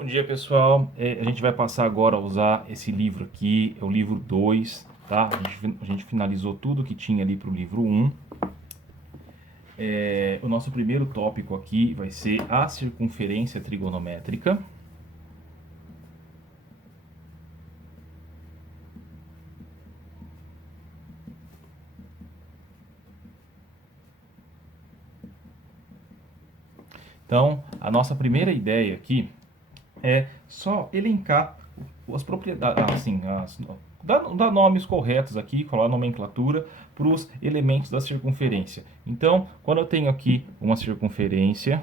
Bom dia, pessoal. A gente vai passar agora a usar esse livro aqui, é o livro 2, tá? A gente finalizou tudo que tinha ali para o livro 1. O nosso primeiro tópico aqui vai ser a circunferência trigonométrica. Então, a nossa primeira ideia aqui é só elencar as propriedades, dar nomes corretos aqui, falar a nomenclatura para os elementos da circunferência. Então, quando eu tenho aqui uma circunferência,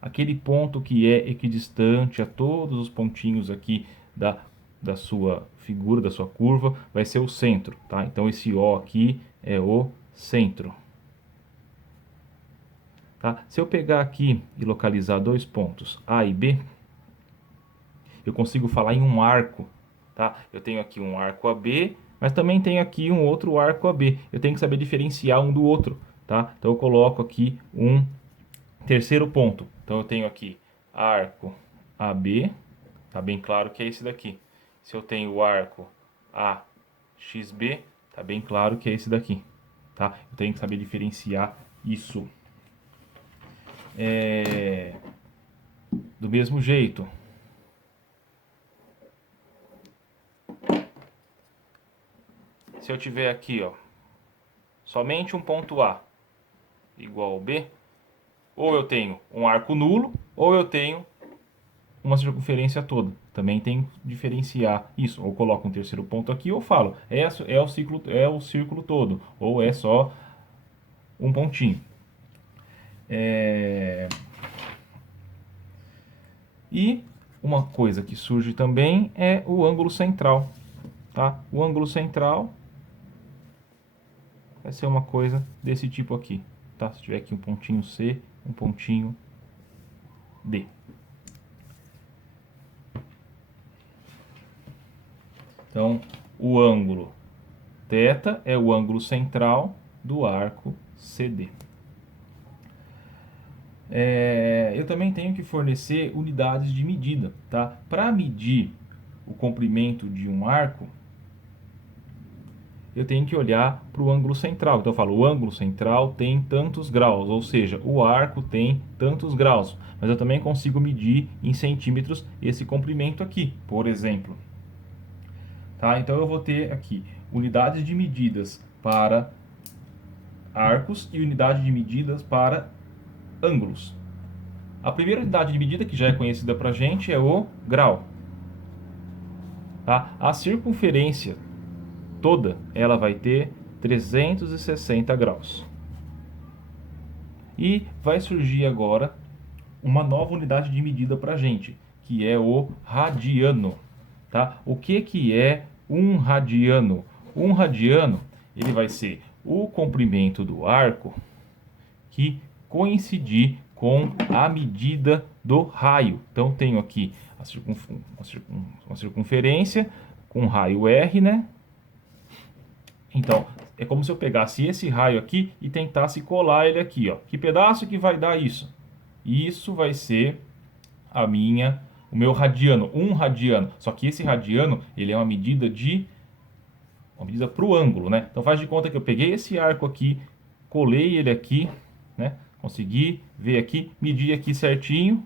aquele ponto que é equidistante a todos os pontinhos aqui da sua figura, da sua curva, vai ser o centro, tá? Então, esse O aqui é o centro. Tá? Se eu pegar aqui e localizar dois pontos A e B, eu consigo falar em um arco. Tá? Eu tenho aqui um arco AB, mas também tenho aqui um outro arco AB. Eu tenho que saber diferenciar um do outro. Tá? Então eu coloco aqui um terceiro ponto. Então eu tenho aqui arco AB, tá bem claro que é esse daqui. Se eu tenho o arco AXB, tá bem claro que é esse daqui. Tá? Eu tenho que saber diferenciar isso. Do mesmo jeito, se eu tiver aqui, ó, somente um ponto A igual ao B, ou eu tenho um arco nulo, ou eu tenho uma circunferência toda. Também tem que diferenciar isso. Ou coloco um terceiro ponto aqui, ou falo, é o círculo todo, ou é só um pontinho. E uma coisa que surge também é o ângulo central. Tá? O ângulo central vai ser uma coisa desse tipo aqui. Tá? Se tiver aqui um pontinho C, um pontinho D. Então, o ângulo θ é o ângulo central do arco CD. Eu também tenho que fornecer unidades de medida, tá? Para medir o comprimento de um arco, eu tenho que olhar para o ângulo central. Então eu falo, o ângulo central tem tantos graus, ou seja, o arco tem tantos graus. Mas eu também consigo medir em centímetros esse comprimento aqui, por exemplo. Tá? Então eu vou ter aqui unidades de medidas para arcos e unidade de medidas para ângulos. A primeira unidade de medida que já é conhecida para a gente é o grau. Tá? A circunferência toda ela vai ter 360 graus. E vai surgir agora uma nova unidade de medida para a gente, que é o radiano. Tá? O que é um radiano? Um radiano ele vai ser o comprimento do arco que coincidir com a medida do raio. Então tenho aqui uma circunferência com raio R, né? Então é como se eu pegasse esse raio aqui e tentasse colar ele aqui, ó. Que pedaço que vai dar isso? Isso vai ser o meu radiano, um radiano. Só que esse radiano, ele é uma medida para o ângulo, né? Então faz de conta que eu peguei esse arco aqui, colei ele aqui, né? Consegui ver aqui, medir aqui certinho,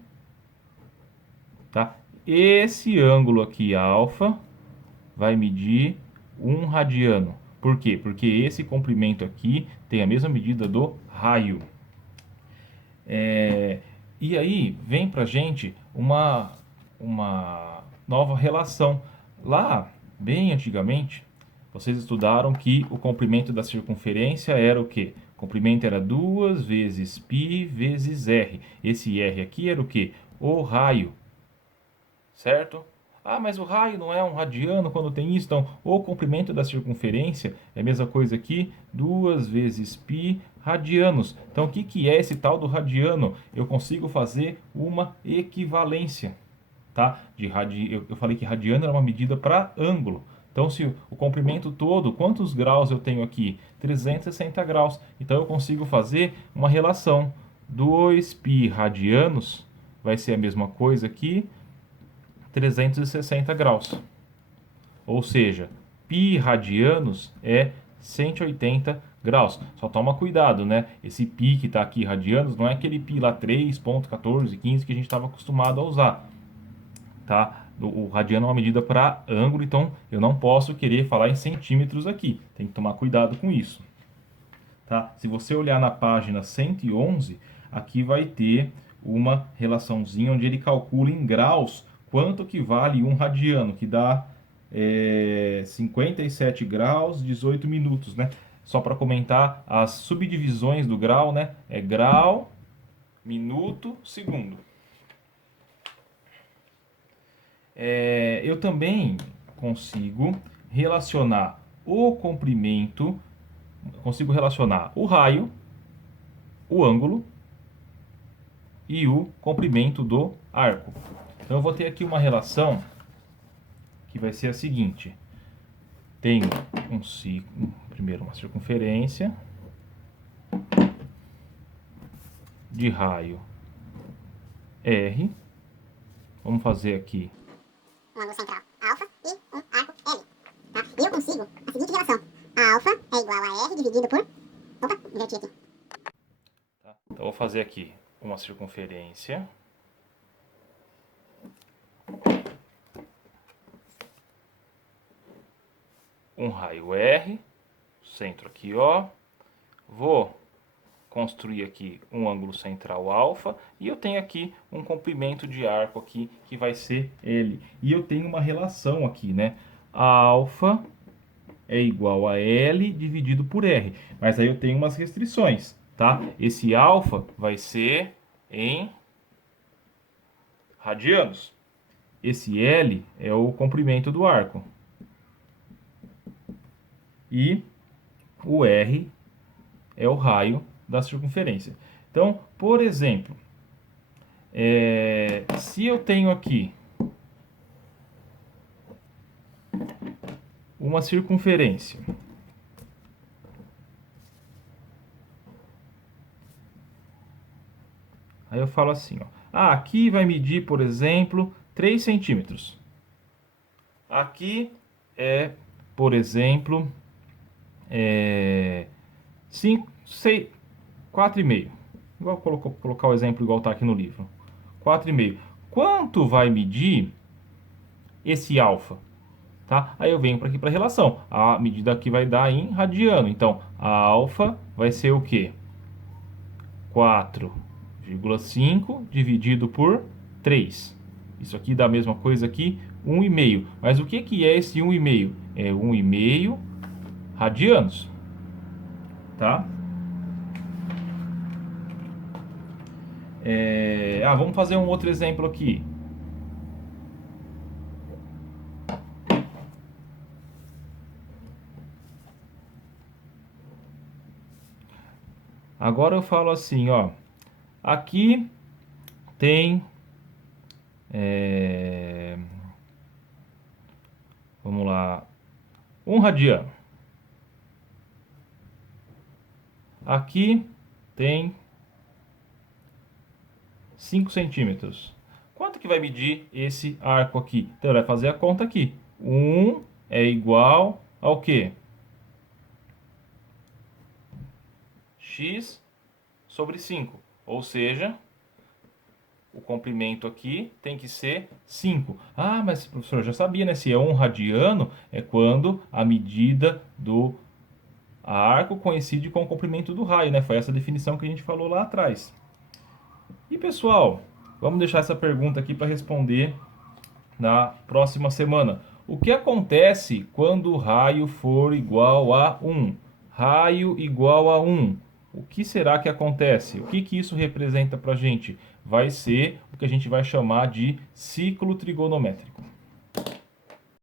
tá? Esse ângulo aqui, alfa, vai medir um radiano. Por quê? Porque esse comprimento aqui tem a mesma medida do raio. E aí vem pra gente uma nova relação. Lá, bem antigamente, vocês estudaram que o comprimento da circunferência era o quê? O comprimento era 2 vezes π vezes r. Esse r aqui era o quê? O raio. Certo? Ah, mas o raio não é um radiano quando tem isso? Então, o comprimento da circunferência é a mesma coisa aqui, 2 vezes π radianos. Então, o que é esse tal do radiano? Eu consigo fazer uma equivalência. Tá? Eu falei que radiano era uma medida para ângulo. Então, se o comprimento todo, quantos graus eu tenho aqui? 360 graus. Então, eu consigo fazer uma relação. 2π radianos vai ser a mesma coisa aqui, 360 graus. Ou seja, π radianos é 180 graus. Só toma cuidado, né? Esse π que está aqui radianos não é aquele π lá 3.1415 que a gente estava acostumado a usar, tá? O radiano é uma medida para ângulo, então eu não posso querer falar em centímetros aqui. Tem que tomar cuidado com isso, tá? Se você olhar na página 111, aqui vai ter uma relaçãozinha onde ele calcula em graus quanto que vale um radiano, que dá 57 graus, 18 minutos, né? Só para comentar as subdivisões do grau, né? É grau, minuto, segundo. Eu também consigo relacionar o comprimento, consigo relacionar o raio, o ângulo e o comprimento do arco. Então eu vou ter aqui uma relação que vai ser a seguinte: tenho primeiro uma circunferência de raio R. Vamos fazer aqui um ângulo central alfa e um arco L. Tá? E eu consigo a seguinte relação: a alfa é igual a R dividido por... Opa, inverti aqui. Tá? Então vou fazer aqui uma circunferência um raio R, centro aqui, ó. Vou construir aqui um ângulo central alfa e eu tenho aqui um comprimento de arco aqui que vai ser L. E eu tenho uma relação aqui, né? A alfa é igual a L dividido por R. Mas aí eu tenho umas restrições, tá? Esse alfa vai ser em radianos. Esse L é o comprimento do arco. E o R é o raio da circunferência. Então, por exemplo, se eu tenho aqui uma circunferência aí eu falo assim, ó, aqui vai medir, por exemplo, 3 centímetros. Aqui é, por exemplo, 5, 6, 4,5. Igual colocar o exemplo igual está aqui no livro. 4,5. Quanto vai medir esse alfa? Tá? Aí eu venho para aqui para a relação. A medida aqui vai dar em radiano. Então, a alfa vai ser o quê? 4,5 dividido por 3. Isso aqui dá a mesma coisa aqui, 1,5. Mas o que é esse 1,5? É 1,5 radianos. Tá? Vamos fazer um outro exemplo aqui. Agora eu falo assim, ó. Aqui tem... vamos lá. 1 radiano. Aqui tem 5 centímetros. Quanto que vai medir esse arco aqui? Então, ele vai fazer a conta aqui. 1 é igual ao quê? X sobre 5. Ou seja, o comprimento aqui tem que ser 5. Ah, mas professor, eu já sabia, né? Se é 1 radiano, é quando a medida do arco coincide com o comprimento do raio, né? Foi essa definição que a gente falou lá atrás. E pessoal, vamos deixar essa pergunta aqui para responder na próxima semana. O que acontece quando o raio for igual a 1? Raio igual a 1. O que será que acontece? O que isso representa para a gente? Vai ser o que a gente vai chamar de ciclo trigonométrico.